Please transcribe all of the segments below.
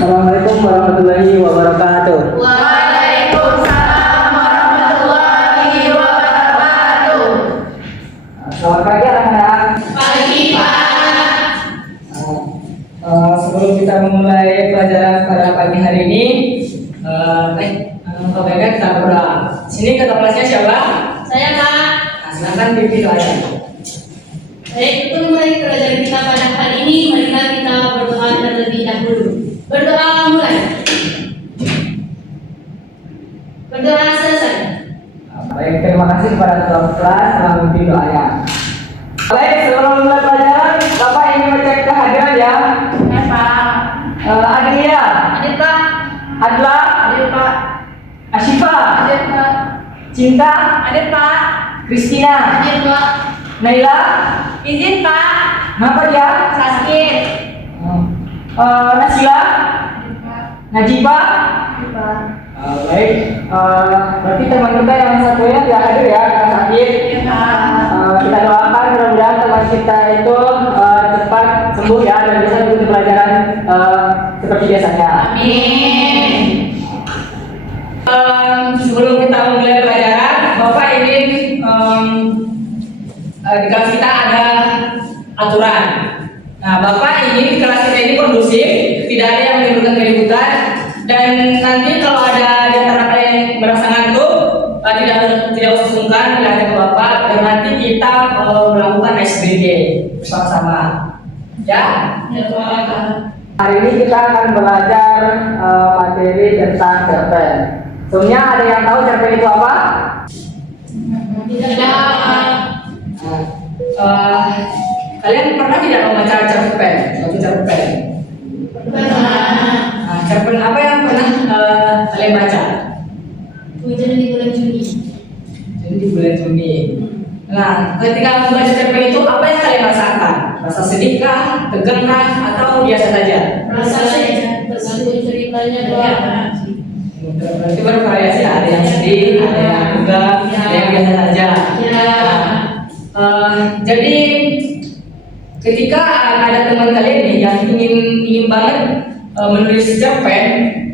Assalamualaikum warahmatullahi wabarakatuh. Waalaikumsalam warahmatullahi wabarakatuh. Selamat pagi anak-anak. Pagi Pak. Sebelum kita memulai pelajaran pada pagi hari ini, kebaikan kita berdoa. Sini ketua kelasnya siapa? Saya Pak. Nah, silakan pimpin doanya. Baik, untuk memulai pelajaran kita pada hari ini, marilah kita berdoa terlebih dahulu. Berdoa mulai. Berdoa selesai. Baik, terima kasih kepada ketua kelas telah memimpin doanya. Baik, sebelum mulai pelajaran, Bapak ingin mengecek kehadiran ya. Ya Pak. Adria, Hadir Pak. Adla, Hadir Pak. Asyifa, Hadir Pak. Cinta, Hadir Pak. Kristina, Hadir Pak. Naila. Izin Pak. Kenapa dia? Sakit. Nasila, Hadir Pak. Najibah. Hadir Pak. Baik, berarti teman kita yang satunya tidak hadir ya, karena sakit. Ya Pak. Kita doakan mudah-mudahan teman kita itu cepat sembuh ya dan bisa mengikuti pelajaran seperti biasanya. Amin. Sebelum kita mulai pelajaran, Bapak ingin di kelas kita ada aturan. Nah, Bapak ingin kelas kita ini kondusif, tidak ada yang menimbulkan keributan, dan nanti kalau ada di antara kalian yang merasa ngantuk, tidak usah sungkan, bilang ke Bapak, dan nanti kita melakukan SBG bersama-sama. Ya? Ya Pak. Hari ini kita akan belajar materi tentang cerpen. Sebelumnya ada yang tahu cerpen itu apa? Tidak. Kalian pernah tidak membaca cerpen? Suatu cerpen. Pernah. Cerpen apa yang pernah kalian baca? Hujan di bulan Juni. Jadi di bulan Juni. Nah, ketika membaca cerpen itu apa yang kalian rasakan? Rasa sedihkah, tegangkah, atau biasa saja? Rasanya tergantung ceritanya doang. Berarti bervariasi, ada yang sedih, ada yang tegang, ada yang biasa saja. Ya. Jadi ketika ada teman kalian nih yang ingin banget menulis cerpen,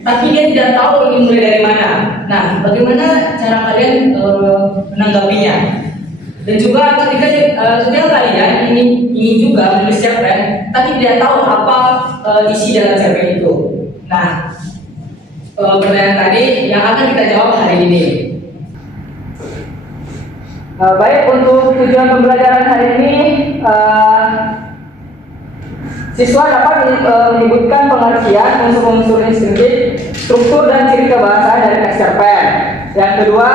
tapi dia tidak tahu ingin mulai dari mana. Nah, bagaimana cara kalian menanggapinya? Dan juga ketika kalian ingin juga menulis cerpen, tapi tidak tahu apa isi dalam cerpen itu. Nah, pertanyaan tadi yang akan kita jawab hari ini. Baik, untuk tujuan pembelajaran hari ini, siswa dapat menyebutkan pengertian unsur-unsur instinktif, struktur dan ciri kebahasaan dari teks cerpen. Yang kedua,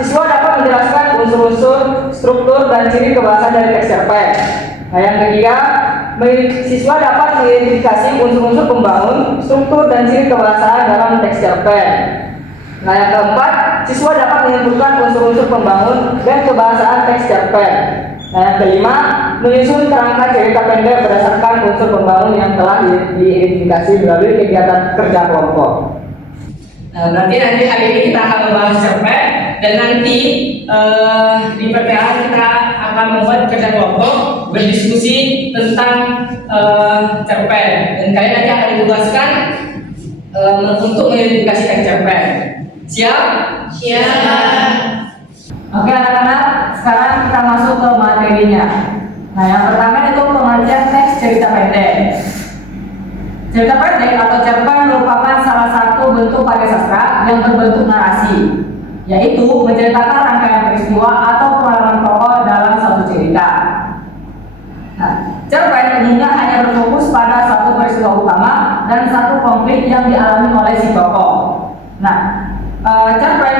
siswa dapat menjelaskan unsur-unsur, struktur dan ciri kebahasaan dari teks cerpen. Nah, yang ketiga, siswa dapat mengidentifikasi unsur-unsur pembangun, struktur dan ciri kebahasaan dalam teks cerpen. Nah, yang keempat, siswa dapat menentukan unsur-unsur pembangun dan kebahasaan teks cerpen. Nah, yang kelima, menyusun kerangka cerita pendek berdasarkan unsur pembangun yang telah diidentifikasi melalui kegiatan kerja kelompok. Nah, berarti nanti hari ini kita akan membahas cerpen, dan nanti di pertengahan kita akan membuat kerja kelompok berdiskusi tentang cerpen, dan kalian nanti akan ditugaskan untuk mengidentifikasi teks cerpen. Siap? Siap. Oke anak-anak, sekarang kita masuk ke materinya. Nah, yang pertama itu pengertian teks cerita pendek. Cerita pendek atau cerpen merupakan salah satu bentuk karya sastra yang berbentuk narasi, yaitu menceritakan rangkaian peristiwa atau pengalaman tokoh dalam suatu cerita. Nah, cerpen umumnya hanya berfokus pada satu peristiwa utama dan satu konflik yang dialami oleh si tokoh. Nah, cerpen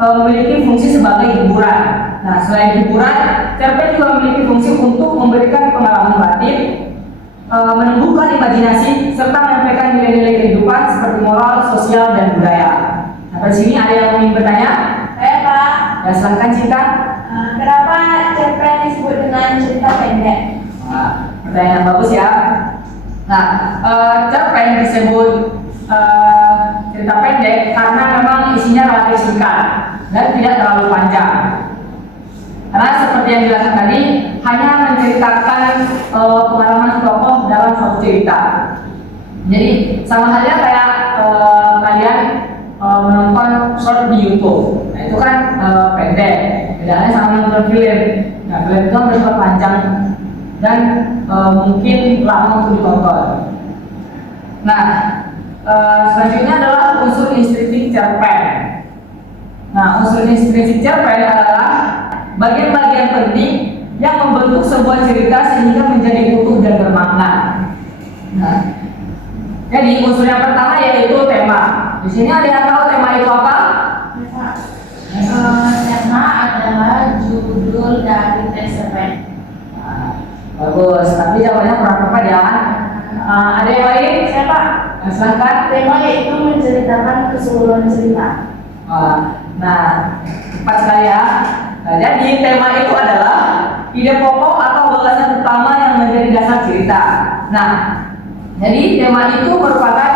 memiliki fungsi sebagai hiburan. Nah, selain hiburan, cerpen juga memiliki fungsi untuk memberikan pengalaman batin, menumbuhkan imajinasi, serta menyampaikan nilai-nilai kehidupan seperti moral, sosial, dan budaya. Nah, di sini ada yang ingin bertanya? Saya Pak. Ya, silakan Cinta. Kenapa cerpen disebut dengan cerita pendek? Nah, pertanyaan bagus ya. Nah, cerpen disebut cerita pendek karena memang isinya relatif singkat dan tidak terlalu panjang. Karena seperti yang dijelaskan tadi, hanya menceritakan pengalaman tokoh dalam suatu cerita. Jadi sama halnya kayak kalian menonton short di YouTube. Nah itu kan pendek. Bedanya sama nonton film. Nah film itu kan bersifat panjang dan mungkin lama untuk ditonton. Nah selanjutnya adalah unsur intrinsik cerpen. Nah unsur intrinsik cerpen adalah bagian-bagian penting yang membentuk sebuah cerita sehingga menjadi utuh dan bermakna. Nah, jadi unsur yang pertama yaitu tema. Di sini ada yang tahu tema itu apa? Tema adalah judul dari teks cerpen. Nah, bagus, tapi jawabannya kurang tepat ya. Ada yang lain? Siapa? Silahkan. Tema itu menceritakan keseluruhan cerita. Nah, tepat sekali ya. Nah, jadi tema itu adalah ide pokok atau gagasan utama yang menjadi dasar cerita. Nah, jadi tema itu merupakan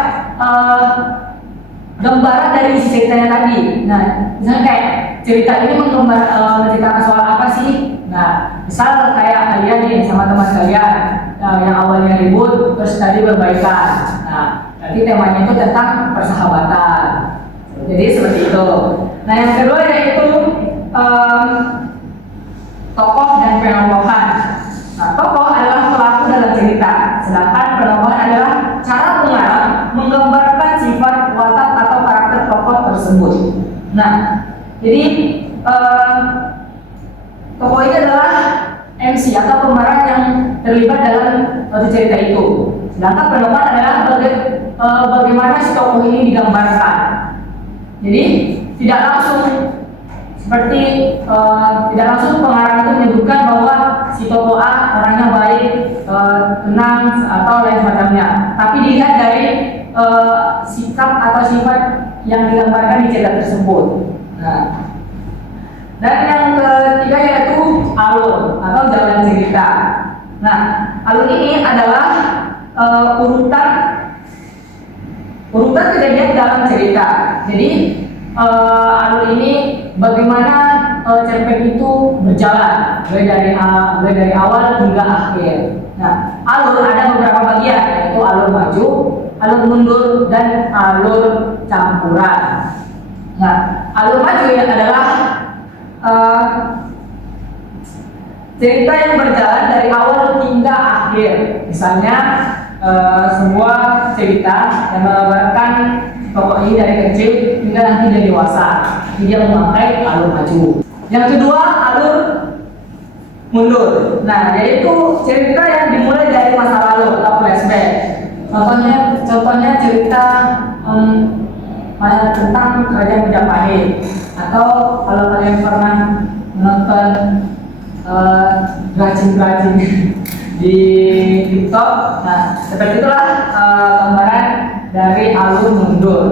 gambaran dari isi ceritanya tadi. Nah, misalnya kayak cerita ini menceritakan soal apa sih? Nah, misal kayak kalian nih sama teman kalian yang awalnya ribut terus tadi berbaikan. Nah, nanti temanya itu tentang persahabatan. Jadi seperti itu. Nah, yang kedua yaitu tokoh dan penokohan. Nah, tokoh adalah pelaku dalam cerita, sedangkan penokohan adalah cara pengarang menggambarkan sifat, watak atau karakter tokoh tersebut. Nah, jadi tokoh ini adalah MC atau pemeran yang terlibat dalam suatu cerita itu. Sedangkan penokohan adalah bagaimana si tokoh ini digambarkan. Jadi tidak langsung seperti tidak langsung pengarang itu menyebutkan bahwa si tokoh A orangnya baik, tenang atau lain semacamnya, tapi dilihat dari sikap atau sifat yang digambarkan di cerita tersebut. Nah, dan yang ketiga yaitu alur atau jalan cerita. Nah, alur ini adalah urutan kejadian dalam cerita. Jadi alur ini bagaimana cerpen itu berjalan mulai dari awal hingga akhir. Nah, alur ada beberapa bagian yaitu alur maju, alur mundur, dan alur campuran. Nah, alur maju yang adalah cerita yang berjalan dari awal hingga akhir. Misalnya sebuah cerita yang menggambarkan tokoh ini dari kecil hingga nanti dia dewasa. Dia memakai alur maju. Yang kedua, alur mundur. Nah, yaitu cerita yang dimulai dari masa lalu atau flashback. Contohnya cerita tentang kerajaan Majapahit, atau kalau kalian pernah menonton rajin-rajin di TikTok, nah seperti itulah gambaran dari alur mundur.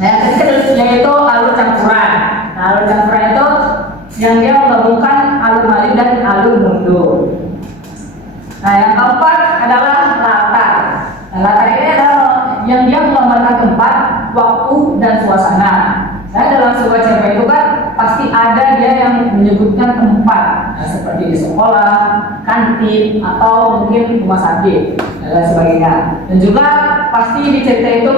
Nah, yang ketiga yaitu alur campuran. Nah, alur campuran itu yang dia menggabungkan alur maju dan alur mundur. Nah, yang keempat adalah latar. Nah, latar ini adalah yang dia menggambarkan tempat, waktu, dan suasana. Nah, dalam sebuah cerpen itu kan pasti ada dia yang menyebutkan tempat, nah, seperti di sekolah, kantin, atau mungkin rumah sakit dan sebagainya. Dan juga pasti di cerita itu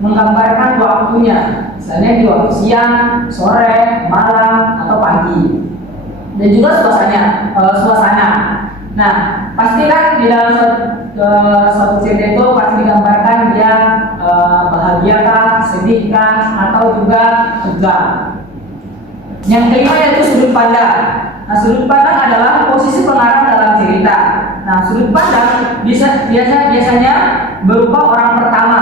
menggambarkan waktunya, misalnya di waktu siang, sore, malam, atau pagi. Dan juga suasana. Nah, pasti kan di dalam suatu cerita itu pasti digambarkan dia bahagiakah, sedihkah, atau juga tegang. Yang kelima yaitu sudut pandang. Nah, sudut pandang adalah posisi pengarang dalam cerita. Nah, sudut pandang biasanya berupa orang pertama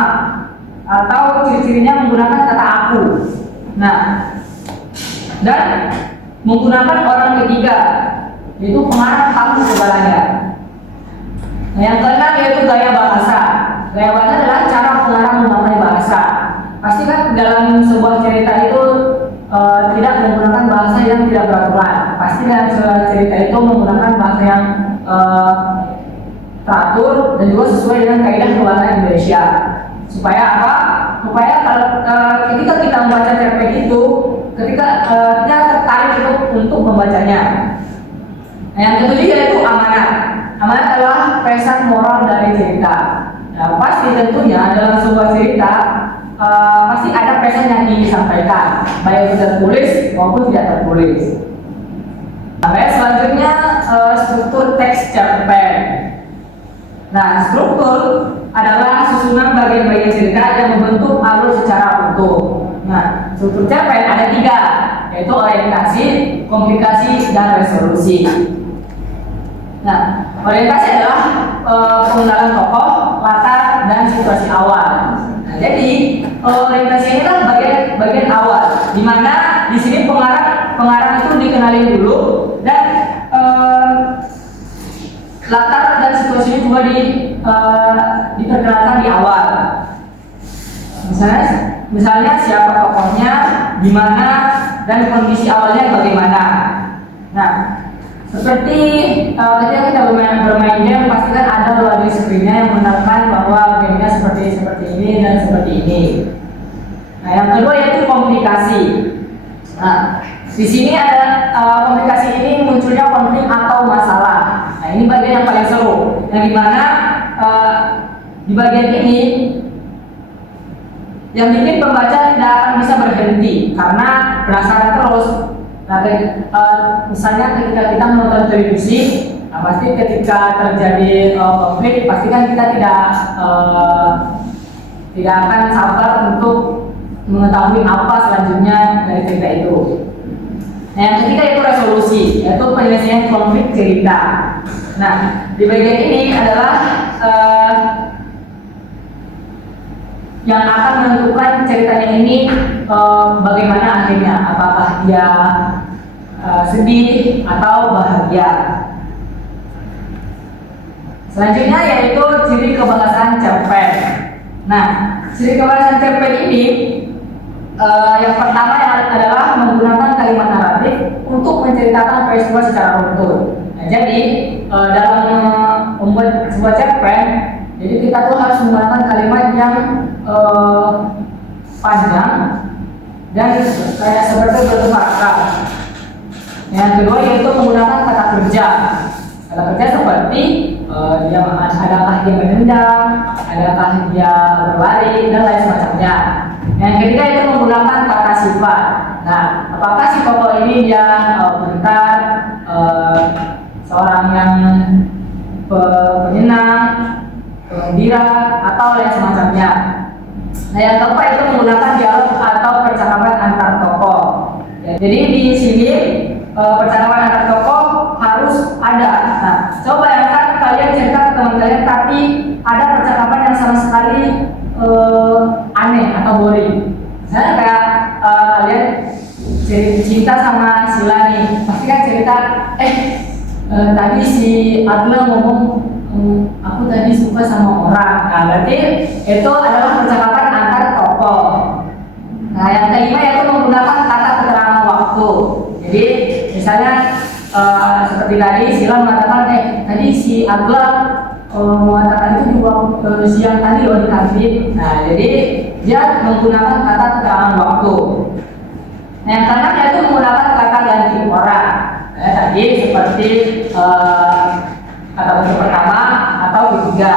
atau ciri-cirinya menggunakan kata aku. Nah, dan menggunakan orang ketiga, yaitu pengarang tahu segalanya. Nah, yang keenam yaitu gaya bahasa. Gaya bahasa adalah cara pengarang memakai bahasa. Pasti kan dalam sebuah cerita itu tidak menggunakan bahasa yang tidak beraturan. Pasti dalam sebuah cerita itu menggunakan bahasa yang teratur dan juga sesuai dengan kaidah kebahasaan Indonesia. Supaya apa? Supaya kalau ketika kita membaca cerpen itu, ketika kita tertarik untuk membacanya. Nah, yang ketujuh yaitu amanat. namanya adalah pesan moral dari cerita. Nah, pasti tentunya dalam sebuah cerita pasti ada pesan yang ingin disampaikan, baik itu tertulis maupun tidak tertulis. Nah, selanjutnya struktur teks cerpen. Nah, struktur adalah susunan bagian-bagian cerita yang membentuk alur secara utuh. Nah, struktur cerpen ada 3, yaitu orientasi, komplikasi, dan resolusi. Nah, orientasi adalah pengenalan tokoh, latar, dan situasi awal. Nah, jadi orientasi ini kan bagian awal, di mana di sini pengarang itu dikenalin dulu, dan latar dan situasinya juga diperkenalkan di awal. Misalnya siapa tokohnya, di mana, dan kondisi awalnya bagaimana. Nah, seperti ketika kita bermain game, pasti kan ada loading screen-nya yang menerangkan bahwa gamenya seperti ini dan seperti ini. Nah, yang kedua yaitu komplikasi. Nah, di sini ada komplikasi ini munculnya konflik atau masalah. Nah, ini bagian yang paling seru, yang dimana di bagian ini yang bikin pembaca tidak akan bisa berhenti karena penasaran terus. Nah, misalnya ketika kita menonton televisi, nah pasti ketika terjadi konflik, pasti kan kita tidak akan sabar untuk mengetahui apa selanjutnya dari cerita itu. Nah, yang ketiga itu resolusi, yaitu penyelesaian konflik cerita. Nah, di bagian ini adalah yang akan menentukan ceritanya ini bagaimana akhirnya, apakah dia sedih atau bahagia. Selanjutnya yaitu ciri kebahasan cerpen. Nah, ciri kebahasan cerpen ini yang pertama adalah menggunakan kalimat naratif untuk menceritakan peristiwa secara utuh. Nah, jadi dalam membuat sebuah cerpen, jadi kita tuh harus menggunakan kalimat yang panjang dan kayak seperti berparagraf. Yang kedua yaitu menggunakan kata kerja. Kata kerja seperti adakah dia menendang, adakah dia berlari, dan lain semacamnya. Yang ketiga itu menggunakan kata sifat. Nah, apakah si tokoh ini dia pintar, seorang yang penyenang, gembira, atau lain semacamnya. Nah, yang keempat itu menggunakan dialog atau percakapan antar tokoh. Ya, jadi di sini percakapan antar tokoh harus ada. Nah, coba bayangkan kalian cerita ke teman kalian, tapi ada percakapan yang sama sekali aneh atau boring. Misalnya kayak kalian cerita sama Sila nih, pasti kan cerita, tadi si Adla ngomong, aku tadi suka sama orang. Nah, berarti itu adalah percakapan antar tokoh. Nah, yang kelima yaitu menggunakan kata keterangan waktu. Jadi misalnya seperti tadi Sila mengatakan, tadi si Adla mengatakan itu juga siang tadi loh di kantin. Nah, jadi dia menggunakan kata keterangan waktu. Nah, yang keenam yaitu menggunakan kata ganti orang. Nah, tadi seperti kata bentuk pertama atau ketiga.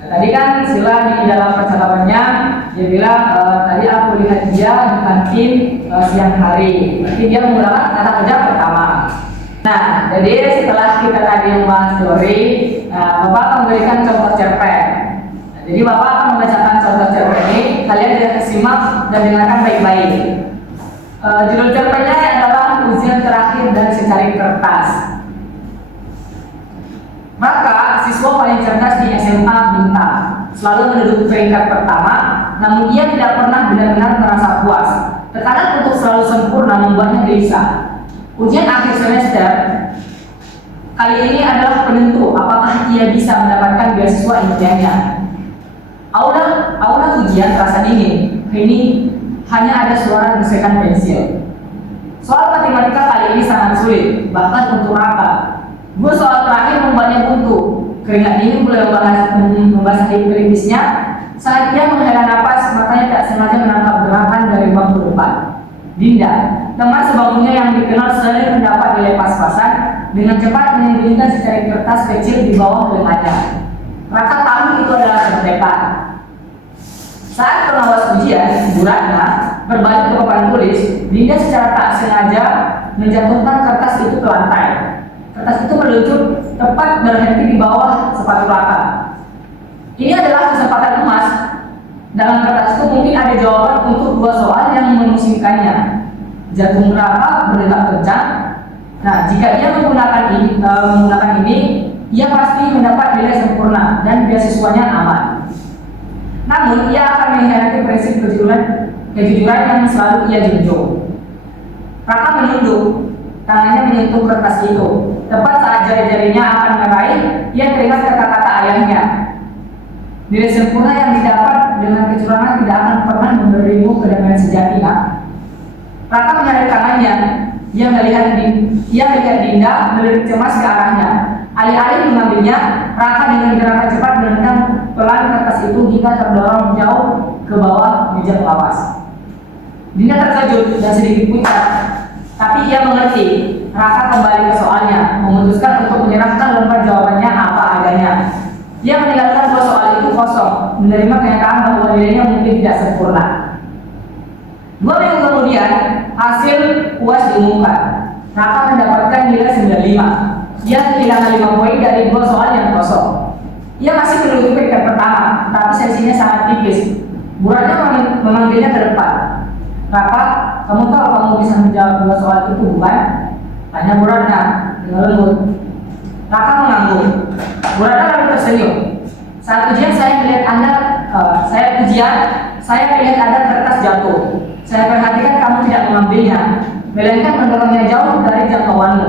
Nah, tadi kan Sila di dalam percakapannya dia bilang tadi aku lihat dia di kantin siang hari. Berarti dia menggunakan kata kerja pertama. Nah, jadi setelah kita tadi membahas teori, Bapak akan memberikan contoh cerpen. Nah, jadi Bapak akan membacakan contoh cerpen ini, kalian bisa simak dan dengarkan baik-baik. Judul cerpennya adalah Ujian Terakhir dan Secari Kertas. Maka siswa paling cerdas di SMA Bintang selalu menduduki peringkat pertama, namun ia tidak pernah benar-benar merasa puas. Tekanan untuk selalu sempurna membuatnya gelisah. Ujian akhir semester kali ini adalah penentu apakah ia bisa mendapatkan beasiswa impiannya. Aula ujian terasa dingin. Ini hanya ada suara gesekan pensil. Soal matematika kali ini sangat sulit, bahkan untuk Raka. Dua soal terakhir membuatnya buntu. Keringat dingin mulai membasahi pelipisnya. Saat dia menghela napas, matanya tak sengaja menangkap gerakan dari bangku depan. Dinda, teman sebangkunya yang dikenal sering mendapat nilai pas-pasan, dengan cepat menyembunyikan secari kertas kecil di bawah lengannya. Raka tahu itu adalah contekan. Saat pengawas ujian, Bu Ratna berbalik ke papan tulis, Dinda secara tak sengaja menjatuhkan kertas itu ke lantai. Kertas itu meluncur tepat berhenti di bawah sepatu Raka. Ini adalah kesempatan emas. Dalam kertas itu mungkin ada jawaban untuk 2 soal yang memusingkannya. Jantung Raka berdetak kencang. Nah, jika ia menggunakan ini, ia pasti mendapat nilai sempurna dan beasiswanya aman. Namun, ia akan mengkhianati prinsip kejujuran yang selalu ia junjung. Raka menunduk, tangannya menyentuh kertas itu. Tepat saat jari-jarinya akan meraih, ia teringat kata-kata ayahnya. Nilai sempurna yang didapat dengan kecurangan tidak akan pernah memberimu kedamaian sejati, nak. Raka menarik tangannya. Ia melihat Dinda melirik cemas ke arahnya. Alih-alih mengambilnya, Raka dengan gerakan cepat menendang pelan kertas itu hingga terdorong jauh ke bawah meja pengawas. Dinda terkejut dan sedikit pucat, tapi ia mengerti. Raka kembali ke soalnya, memutuskan untuk menyerahkan lembar jawabannya apa adanya. Ia meninggalkan 2 soal itu kosong, menerima kenyataan bahwa nilainya mungkin tidak sempurna. 2 minggu kemudian, hasil UAS diumumkan. Raka mendapatkan nilai 95. Ia kehilangan 5 poin dari 2 soal yang kosong. Ia masih menduduki peringkat pertama, tapi selisihnya sangat tipis. Bu Ratna memanggilnya ke depan. Raka, kamu tahu kamu bisa menjawab 2 soal itu, bukan? Tanya Bu Ratna dengan lembut. Raka mengangguk. Bu Ratna lalu tersenyum. Saat ujian saya melihat Anda kertas jatuh. Saya perhatikan kamu tidak mengambilnya, melainkan mendorongnya jauh dari jangkauanmu.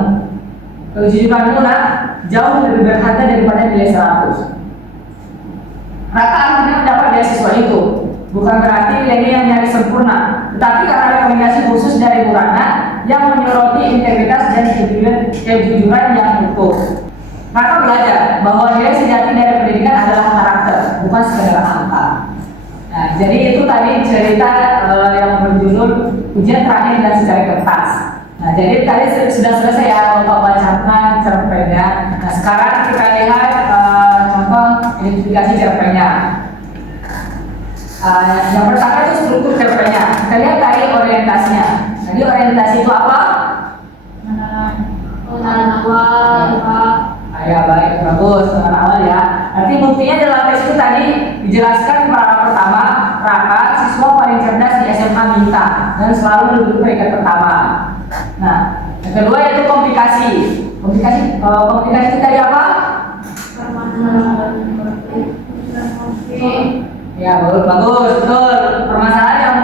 Kejujuranmu, nak, jauh lebih berharga daripada nilai 100. Raka akhirnya mendapat beasiswa itu. Bukan berarti nilainya yang nyaris sempurna, tetapi karena rekomendasi khusus dari Bu Ratna yang menyoroti integritas dan kejujuran yang utuh. Raka belajar bahwa nilai sejati dari pendidikan adalah karakter, bukan sekedar angka. Nah, jadi itu tadi cerita yang berjudul ujian terakhir dan secari kertas. Nah, jadi tadi sudah selesai ya Bapak bacakan cerpennya. Nah, sekarang kita lihat contoh identifikasi cerpennya. Yang pertama itu struktur cerpennya. Kita lihat tadi orientasinya. Jadi orientasi itu apa? Pengenalan awal, Pak. Ya baik, bagus, awal ya. Nanti buktinya dalam teks itu tadi dijelaskan paragraf pertama, Raka siswa paling cerdas di SMA Minta dan selalu duduk peringkat pertama. Nah, yang kedua yaitu komplikasi. Komplikasi itu tadi apa? Ya bagus, betul. Permasalahan yang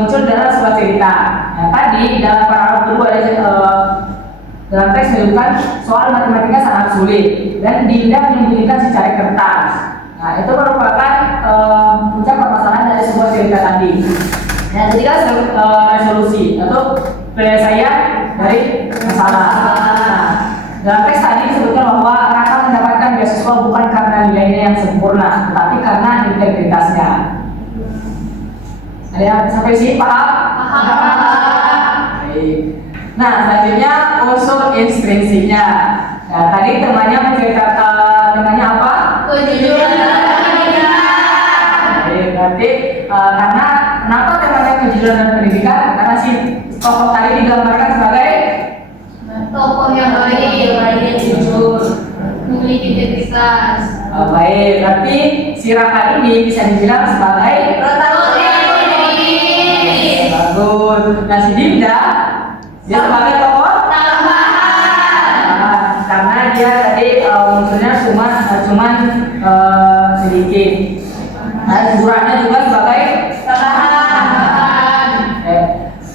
muncul dalam sebuah cerita. Nah, tadi dalam paragraf kedua dalam teks menunjukkan soal matematika sangat sulit dan Dinda menyembunyikan secari kertas. Nah, itu merupakan puncak permasalahan dari sebuah cerita tadi. Yang ketiga resolusi atau penyelesaian dari masalah. Nah, dalam teks tadi disebutkan bahwa Raka mendapatkan beasiswa bukan karena nilainya yang sempurna, tetapi karena integritasnya. Ada yang sampai sini paham? Baik. Nah, selanjutnya unsur instruksinya. Nah, tadi temannya temannya apa? Kejujuran. Berarti karena kenapa temannya kejujuran dan pendidikan? Karena si tokoh tadi digambarkan sebagai Tokoh yang baik, jujur, memiliki integritas. Baik, berarti si Raka ini bisa dibilang sebagai protagonis. Bagus. Nah, si Dinda dia sebagai tokoh tambahan. Karena dia tadi munculnya cuma sedikit. Nah, hiburannya juga sebagai Tambahan.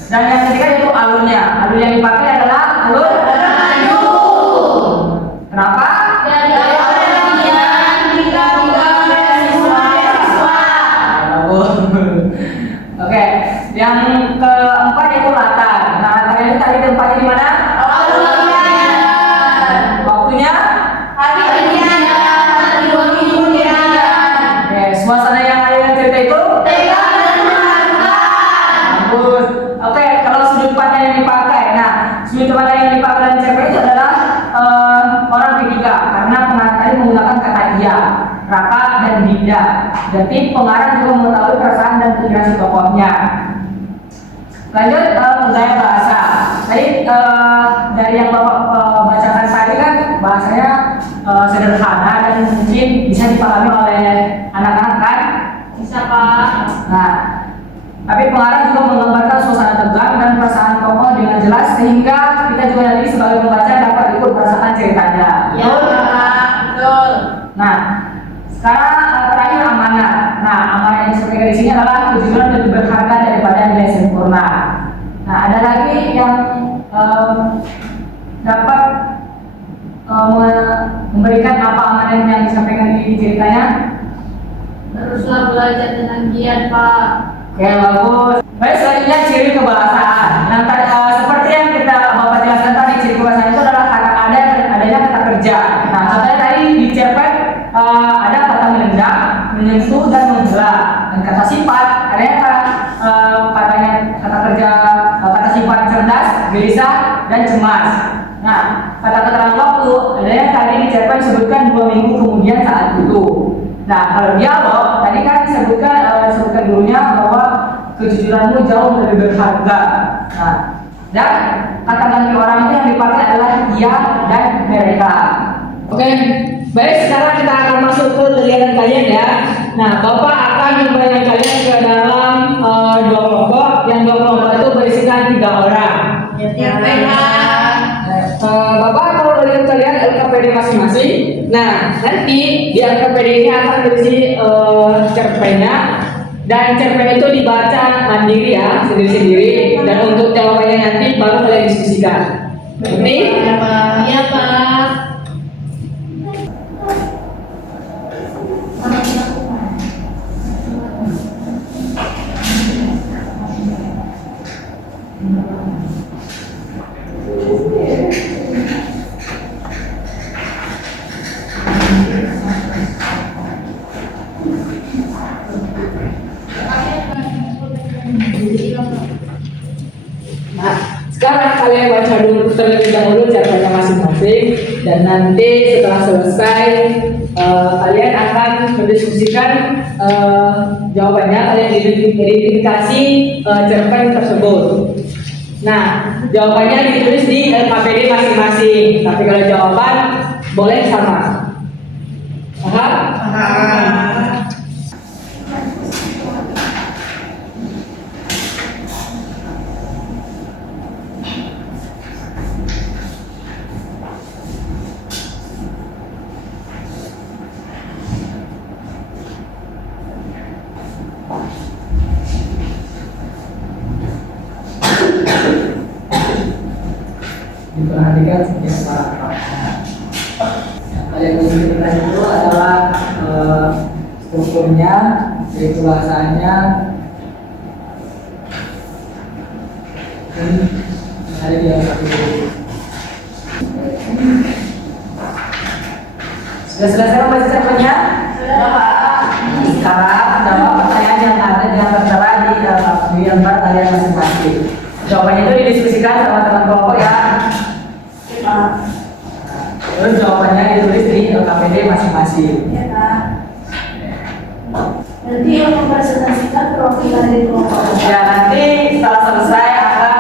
Dan yang ketiga yaitu alurnya. Alur yang dipakai adalah alur Melayu. Kenapa? Dari awal ujian kita beasiswa. Oke, yang keempat yaitu latar. Nah, latar itu tadi tempatnya di mana? Awal ujian. Waktunya? Hari ujian. 2 minggu kemudian. Oke, suasana yang ada dalam cerita itu? Tegang dan mengharukan. Bagus. Oke, kalau Dinda. Jadi pengarang juga mengetahui perasaan dan pikiran si tokohnya. Lanjut gaya bahasa. Tadi dari yang Bapak bacakan tadi kan bahasanya sederhana dan mungkin bisa dipahami oleh anak-anak kan? Bisa Pak. Nah, tapi pengarang juga menggambarkan suasana tegang dan perasaan tokoh dengan jelas sehingga kita juga nanti sebagai pembaca dapat ikut merasakan ceritanya. Ya Pak, betul. Nah, sekarang terakhir amanah. Nah, amanah yang disampaikan di sini adalah kejujuran lebih berharga daripada nilai sempurna. Nah, ada lagi yang dapat memberikan apa amanah yang disampaikan di ceritanya? Teruslah belajar dengan giat Pak. Oke, bagus. Baik, selanjutnya ciri kebahasaan. Nah, seperti yang kita Bapak jelaskan tadi, ciri kebahasaan itu adalah adanya kata kerja. Nah, contohnya tadi di cerpen ada kata menendang, menyentuh, dan menghela. Dan kata sifat, adanya kata kerja, kata sifat cerdas, gelisah, dan cemas. Nah, kata keterangan waktu, adanya tadi di cerpen disebutkan 2 minggu kemudian saat itu. Nah, kalau dialog, tadi kan disebutkan dulunya bahwa kejujuranmu jauh lebih berharga. Nah, dan kata ganti orang itu yang dipakai adalah dia dan mereka. Oke, baik, sekarang kita akan masuk ke kegiatan kalian ya. Nah, Bapak akan membagikan kalian ke dalam 2 kelompok. Yang 2 kelompok itu berisikan 3 orang. Ya Pak. Bapak kalau melihat kalian LKPD masing-masing. Nah, nanti di LKPD ini akan berisi cerpennya, dan cerpen itu dibaca mandiri ya, sendiri-sendiri. Dan untuk jawabannya nanti baru kalian diskusikan. Ngerti? Iya Pak. Nah, sekarang kalian baca dulu terlebih dahulu cerpennya masing-masing, dan nanti setelah selesai kalian akan mendiskusikan jawabannya. Kalian identifikasi cerpen tersebut. Nah, jawabannya ditulis di LKPD masing-masing. Tapi kalau jawaban boleh sama. Paham? Diperhatikan setiap yang kalian butuhkan itu adalah strukturnya, ciri bahasanya, dan ada di satu. Sudah selesai membaca cerpennya? Sudah Pak. Sekarang jawab pertanyaan yang ada yang tertera di lembar kalian masing-masing. Jawabannya itu didiskusikan sama teman kelompok ya. Terus jawabannya ditulis di LKPD masing-masing. Ya Pak. Nanti yang mempresentasikan profil dari kelompok. Ya, nanti setelah selesai akan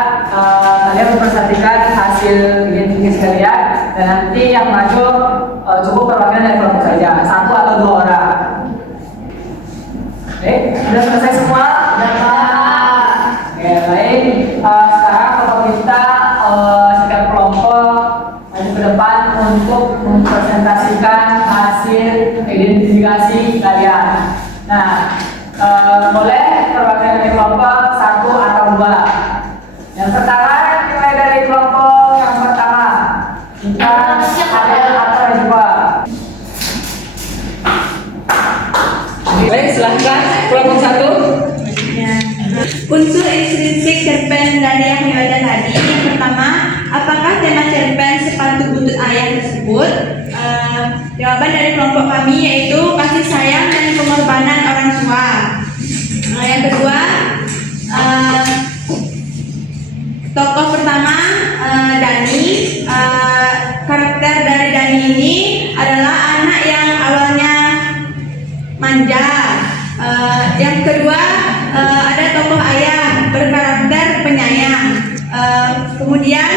kalian mempresentasikan hasil identifikasi kalian, dan nanti yang maju cukup perwakilan dari kelompok saja, 1 atau 2 orang. Oke, sudah selesai semua? Sudah Pak. Oke, baik. Sekarang kalau kita setiap kelompok maju ke depan untuk mempresentasikan hasil identifikasi kalian. Nah, boleh perwakilan dari kelompok 1 atau 2. Yang pertama mulai dari kelompok yang pertama. Kita ada atau 2. Baik, silahkan kelompok 1. Unsur intrinsik cerpen dari yang ada tadi. Yang pertama, apakah tema cerpen sepatu buntut ayam tersebut? Jawaban dari kelompok kami yaitu kasih sayang dan pengorbanan orang tua. Yang kedua, tokoh pertama Dani. Karakter dari Dani ini adalah anak yang awalnya manja remaja. Yang kedua ada tokoh ayah berkarakter penyayang. Kemudian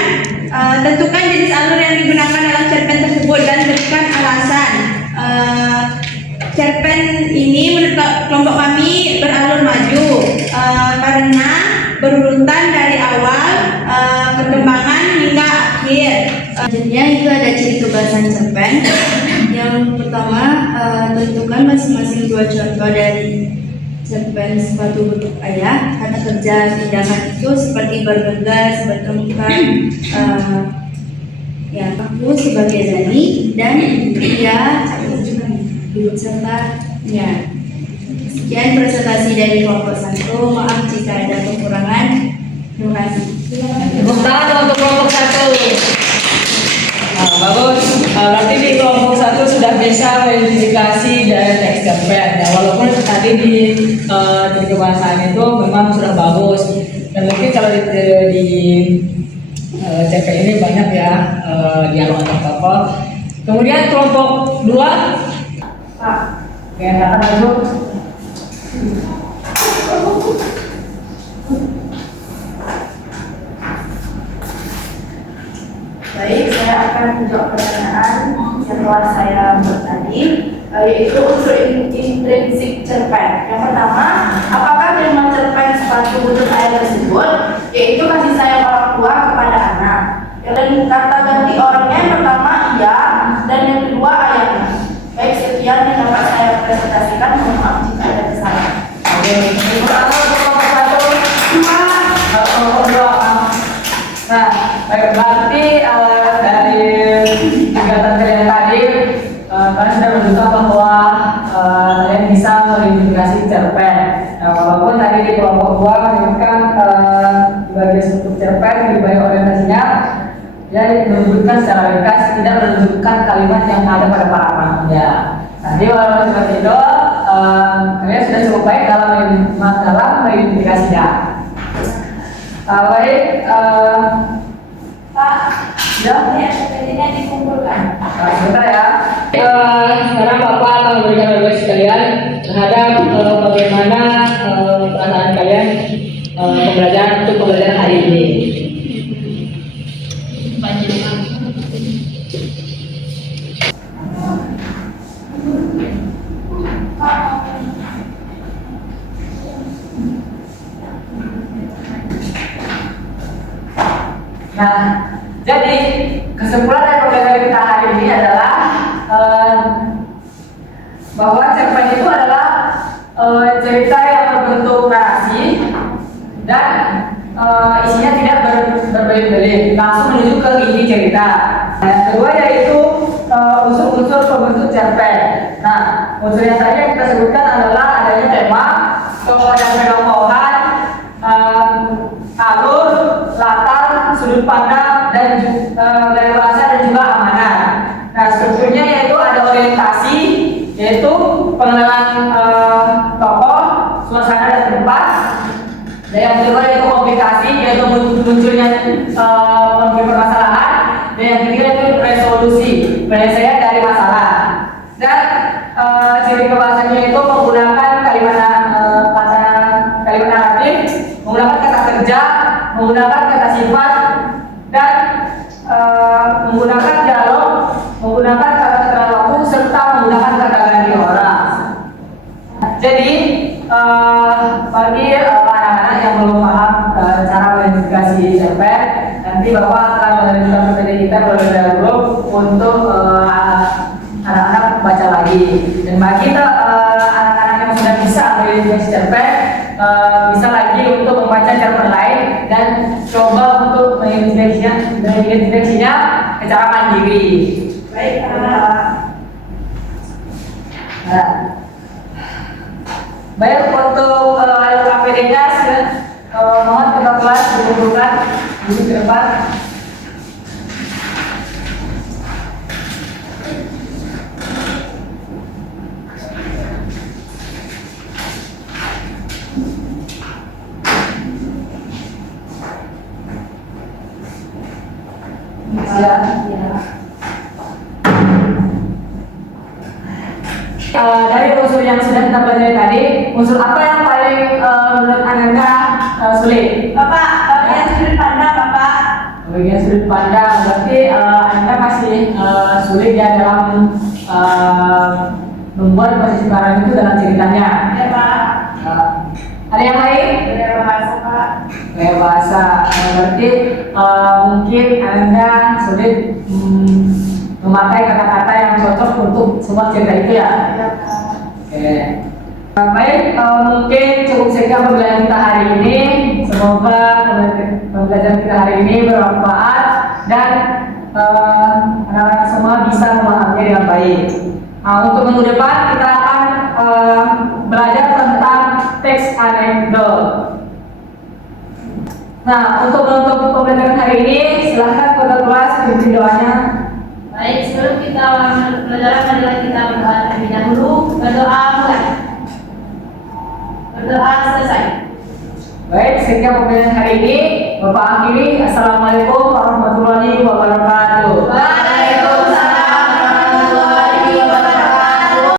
tentukan jenis alur yang digunakan dalam cerpen tersebut dan berikan alasan. Cerpen ini menurut kelompok kami beralur maju karena berurutan dari awal perkembangan hingga akhir. Selanjutnya itu ada ciri kebahasan cerpen. Yang pertama, tentukan masing-masing dua contoh dari cerpen sepatu bentuk ayah. Kata kerja tindakan itu seperti bergegas, bertengkar, ya aku sebagai Dani dan dia ikut sertanya. Sekian presentasi dari kelompok 1. Maaf jika ada kekurangan. Terima kasih. Tepuk tangan untuk kelompok 1. Nah, bagus. Berarti di kelompok 1 sudah bisa mengidentifikasi dari teks cerpen. Ya, walaupun tadi di kebahasaan itu memang sudah bagus. Dan mungkin kalau di cerpen ini banyak ya dialog antar tokoh. Kemudian kelompok 2. Oke, katakan dulu. Baik, saya akan menjawab pertanyaan yang telah saya buat tadi, yaitu unsur intrinsik cerpen. Yang pertama, apakah tema cerpen sepatu butut ayah tersebut, yaitu kasih sayang orang tua kepada anak. Dan kata ganti orangnya yang pertama iya, dan yang kedua ayahnya. Baik, sekian yang dapat saya presentasikan. Mohon maaf jika ada kesalahan. Oke, kelompok 2. Nah, baik, berarti dari kegiatan kalian tadi kalian sudah menunjukkan bahwa kalian bisa mengidentifikasi cerpen. Nah, walaupun tadi di kelompok 2 menyebutkan bagian struktur cerpen di bagian orientasinya ya menunjukkan secara ringkas, tidak menunjukkan kalimat yang ada pada paragrafnya. Nah, jadi walaupun seperti itu kalian sudah cukup baik dalam mengidentifikasinya. Baik, Pak, ya. ini dikumpulkan. Nah, sebentar ya. Sekarang Bapak akan memberikan evaluasi kalian terhadap bagaimana perasaan kalian pembelajaran hari ini. Nah, jadi kesimpulan dari pembelajaran kita hari ini adalah bahwa cerpen itu adalah cerita yang berbentuk narasi dan isinya tidak berbelit-belit, langsung menuju ke inti cerita. Nah, yang kedua yaitu unsur-unsur pembentuk cerpen. Nah, unsur yang tadi yang kita sebutkan adalah adanya tema, tokoh dan perokohan, alur, latar, sudut pandang, dan gaya bahasa dan juga amanah. Nah, strukturnya yaitu ada orientasi, yaitu pengenalan tokoh, suasana dan tempat. Dan yang kedua yaitu komplikasi, yaitu munculnya konflik permasalahan. Dan yang ketiga itu resolusi, penyelesaian dari masalah. Dan ciri kebahasannya itu menggunakan kalimat naratif, menggunakan kata kerja, menggunakan kata sifat, dan menggunakan dialog, menggunakan kata keterangan waktu, serta menggunakan kata ganti orang. Jadi bagi anak-anak yang belum paham cara mengidentifikasi cerpen, nanti Bapak akan melanjutkan materi kita berbeda grup untuk anak-anak baca lagi. Dan bagi anak-anak yang sudah bisa mengidentifikasi cerpen, bisa lagi untuk membaca cerpen lain dan coba untuk mengidentifikasinya secara mandiri. Baik, Baik, untuk LKPD-nya mohon ketua kelas dikumpulkan duduk ke depan. Dari unsur unsur-unsur yang sudah kita pelajari tadi, unsur apa yang paling menurut Ananda sulit? Bapak, bagian sudut pandang Bapak. Bagian sudut pandang, berarti Ananda masih sulit ya dalam membuat posisi barang itu dalam ceritanya. Ya Pak. Ada yang lain? Budaya bahasa Pak. Kayak bahasa, berarti mungkin Anda sulit memakai kata-kata yang cocok untuk semua cerita itu ya. Ya Pak. Oke. Baik, mungkin cukup sekian pembelajaran kita hari ini. Semoga pembelajaran kita hari ini bermanfaat dan anak-anak semua bisa memahaminya dengan baik. Untuk minggu depan kita akan belajar tentang teks anekdot. Nah, untuk menutup pembelajaran hari ini, silahkan kepada kelas pimpin doanya. Baik, sebelum kita melanjutkan pelajaran, marilah kita berdoa terlebih dahulu. Berdoa mulai. Berdoa selesai. Baik, sekian pembelajaran hari ini. Bapak akhiri. Assalamualaikum warahmatullahi wabarakatuh.